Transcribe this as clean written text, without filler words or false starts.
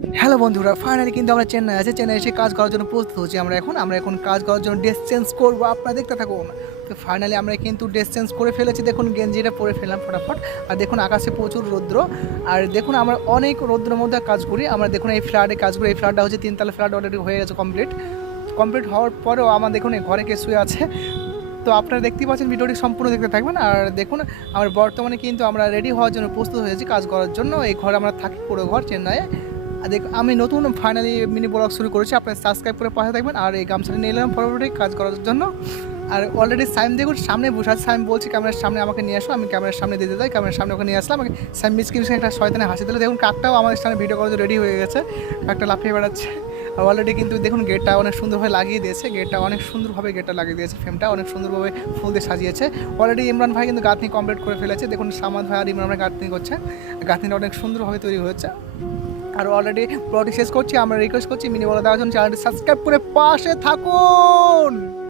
Hello বন্ধুরা, finally কিন্তু আমরা চেন্নাই আছি। চেন্নাই এসে কাজ করার জন্য প্রস্তুত হচ্ছি। আমরা এখন কাজ করার জন্য ড্রেস চেঞ্জ করবো, আপনারা দেখতে থাকুন। তো ফাইনালি আমরা কিন্তু ড্রেস চেঞ্জ করে ফেলেছি। দেখুন গেঞ্জিটা পরে ফেললাম ফটাফট। আর দেখুন আকাশে প্রচুর রৌদ্র। আর দেখুন আমরা অনেক রৌদ্রের মধ্যে কাজ করি। আমরা দেখুন এই ফ্ল্যাটে কাজ করি। এই ফ্ল্যাটটা হচ্ছে 3 তলা ফ্ল্যাট, অলরেডি হয়ে গেছে কমপ্লিট হওয়ার পরেও আমার দেখুন এই ঘরে কে শুয়ে আছে। তো আপনারা দেখতেই পাচ্ছেন, ভিডিওটি সম্পূর্ণ দেখতে থাকবেন। আর দেখুন আমরা বর্তমানে কিন্তু আমরা রেডি হওয়ার জন্য প্রস্তুত হয়েছি কাজ করার জন্য। এই ঘরে আমরা থাকি, পুরো ঘর চেন্নাইয়ে। আর আমি নতুন ফাইনালি মিনি ব্লগ শুরু করেছি, আপনারা সাবস্ক্রাইব করে পাশে থাকবেন। আর এই গামছাটা নিয়ে এলাম পরবর্তী কাজ করার জন্য। আর অলরেডি সাইম দেখুন সামনে বসে আছে। সাইম বলছি ক্যামেরার সামনে আমাকে নিয়ে আসো, আমি ক্যামেরার সামনে দিতে যাই। ক্যামেরার সামনে ওকে নিয়ে আসলাম, আমাকে সাইম মিসকিন একটা শয়তানে হাসি দিল। দেখুন কাকটাও আমাদের সামনে ভিডিও করার জন্য রেডি হয়ে গেছে, কাকটা লাফিয়ে বেড়াচ্ছে। আর অলরেডি কিন্তু দেখুন গেটটা অনেক সুন্দরভাবে লাগিয়ে দিয়েছে, গেটটা লাগিয়ে দিয়েছে, ফ্রেমটা অনেক সুন্দরভাবে ফুল দিয়ে সাজিয়েছে। অলরেডি ইমরান ভাই কিন্তু গাঁথনি কমপ্লিট করে ফেলেছে। দেখুন সামাদ ভাই আর ইমরান ভাই গাঁথনি করছে, গাঁথনিটা অনেক সুন্দরভাবে তৈরি হয়েছে। আর অলরেডি ব্লগটি শেষ করছি। আমরা রিকোয়েস্ট করছি মিনি ব্লগ দেওয়ার জন্য চ্যানেলটি সাবস্ক্রাইব করে পাশে থাকুন।